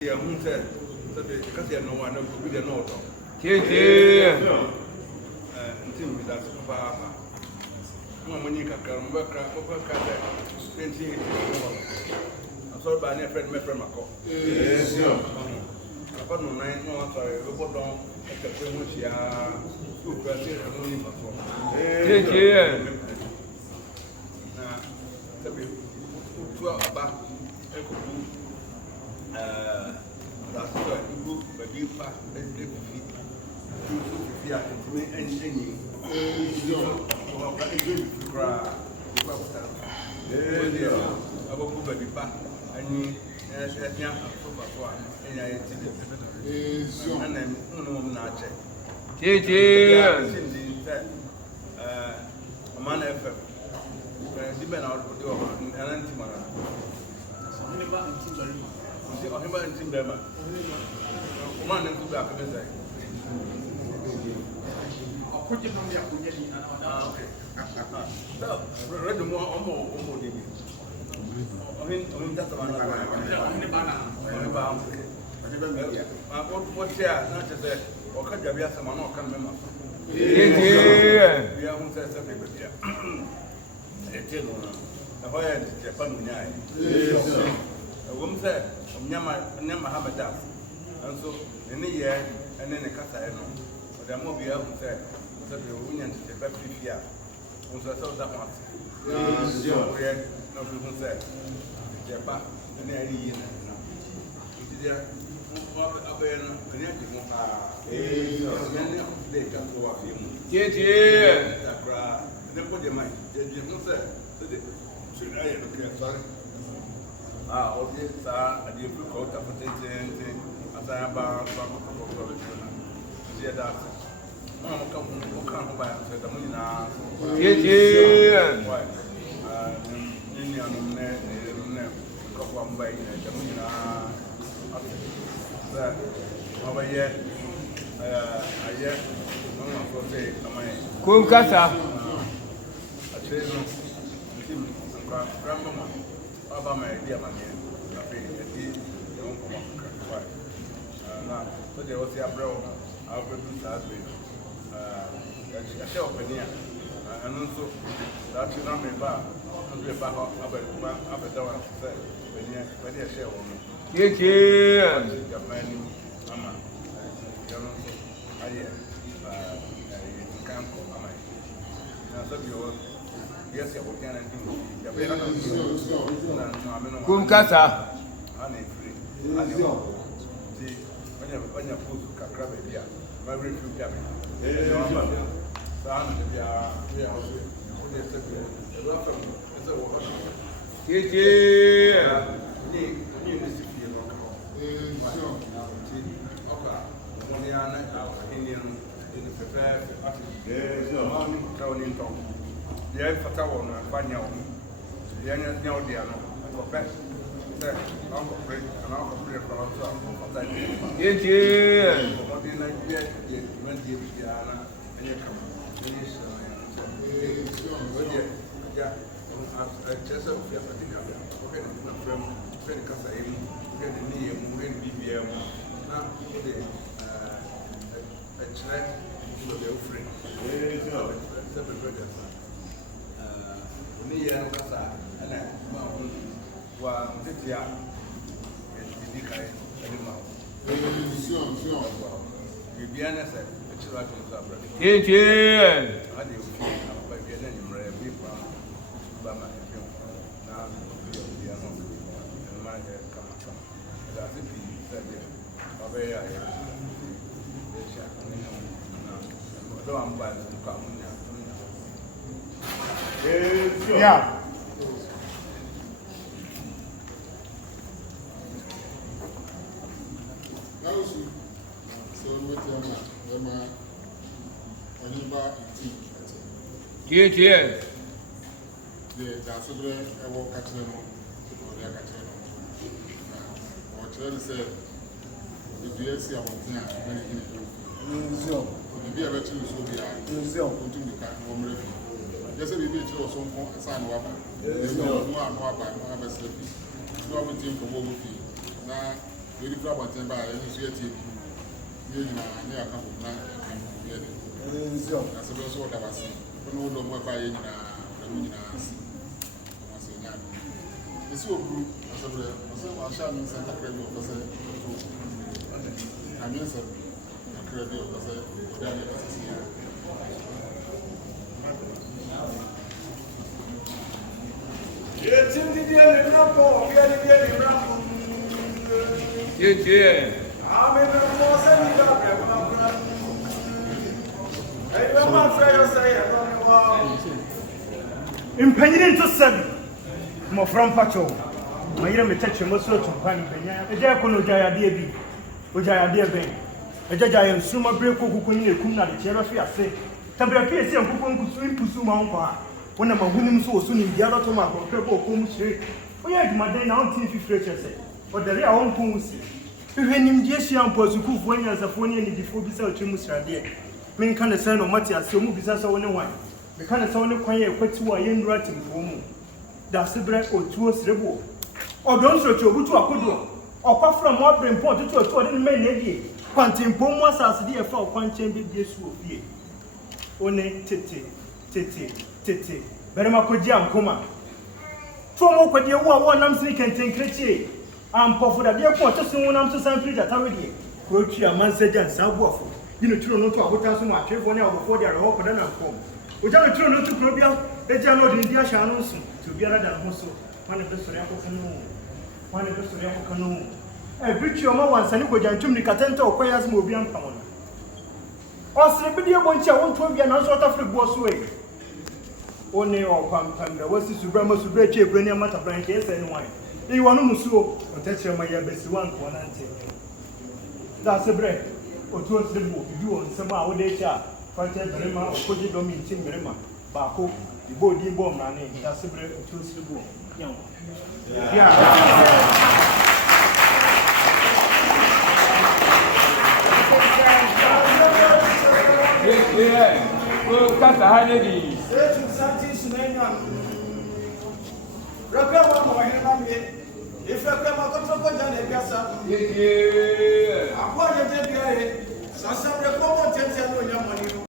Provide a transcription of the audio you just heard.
Yeah, who said because you know one of the good note. Ntim with that Barima. When you can come back, I saw by a friend, my friend Mako. Yes, sir. About 9 months, I go down at the film which you are two percent and only before. Daasebre group Barima Ntim Barima. Man and two back in the day. Okogyedom ya kunyedi na okay. So, read more omo dibi. Ohin that one. Ohin bana. What here not to say Okogyedom ya sama no kan mema. We are who says something but here. Etelo na. Na hoya Japan nyai. A woman said, Nyama Hamada. And so, in a year, and then a cata, but there will be able to say, that the union to the Baptist here. On the South that one. No people said, Japan, and any year. There are they can go up him. Yes, they put your mind. They didn't say, should I look at sorry? All this are a different coat of attention. As I am about come by and said, the moon now. Over yet, I yet, no one will say, Kumkata. I say, Grandmama. About my dear man, I pay the tea, the uncle of now, so there was a bro, I'll do Daasebre. I shall open here, and also that you know me back, and be back up a door and say, when you share with me. Yes, your man, Mama, I can't go, Mama. Now, so you yes, I can do. Kumkasa. When you put crab here, my refuse cabin. The air for town and find out the young now, dear, no, best. Uncle Fred and Uncle Fred from outside. Yes, what did I get? When you Diana and you come. Yeah, I just have to think of them. Okay, from Fred Casa, get the knee and move in BBM. Now, a chat to the friend. Seven brothers. Me and Casa, and I was here. Animal. You be honest, it's like a brother. Yeah. I do. But you're not in my people. But my now, you are not. And my head come. That's it. Said it. Obey I. Don't I'm bad to come. Yeah. Yes. The Daasebre walk at them or the Akwantufuohene. Or Charlie said, if you see a mountain, very good. Be a better so be I. Putting the cat home. Yes, we be to some sign wapa. There's no more by my sleeping. No meeting for Mobuki. Now, Very trouble by any sweet you near a couple of nights. That's a best what I was saying. When we don't work by any it's so good. I shall mean Santa Creme of the I mean, sir, a credit of the It's in the daily rapport, getting rapport. Yeah. I'm in the force and I don't want to say, I don't know. Impending to 7. More from Pacho. My young touch most of the time. A Jacono Jaya Debi, which I dear Ben. A giant Suma break who couldn't the chair of your say. Tabra Pierce and Kupon could swim to Suma. When I'm a woman so soon in the other tomato, purple home street. Oh, yeah, my day now, 1950 but the real own pools. When him Jessian Posuku, when you're a phone and before beside Chimus Radia. Men can a son of Matthias, so move us on one. The kind of sound of quiet, quite to a young writing for me. Daasebre Otuo Siriboe. Or don't search your boot to Akwantufuohene. Or come from what bring point to a tour in May. Ntim was as dear for one chamber, dear Swoopy. One tete. Barima Okogyedom Kuma. From Okogyedom, one I'm sneaking and critici. I'm for the dear quarter soon I'm to San Frida already. Rochi a man said and South. You know, true not to a hotel so much before they are open and home. Without a true not to Probia, they are not in India channels to be other than also one of the Soriaco canoe. One of the Soriaco canoe. A bridge your mother and Sanico Jantum Catento or Quayas Mobian Town. Or Siriboe won't you want to be an answer of the boss way. Only or Pam, there was this Subrama Subre, Brenia Mata Blankets and wine. You want to Musso, or touch your my best one for an answer. Daasebre Otuo Siriboe, you on some hour day shot. Barima, Okogyedom Ntim Barima, Bako, the body bomb running, Daasebre Otuo Siriboe. Yeah. Well, cut the honey. If I come out of the Piazza, Yeah. I'm going to tell you, some of the common tension when you're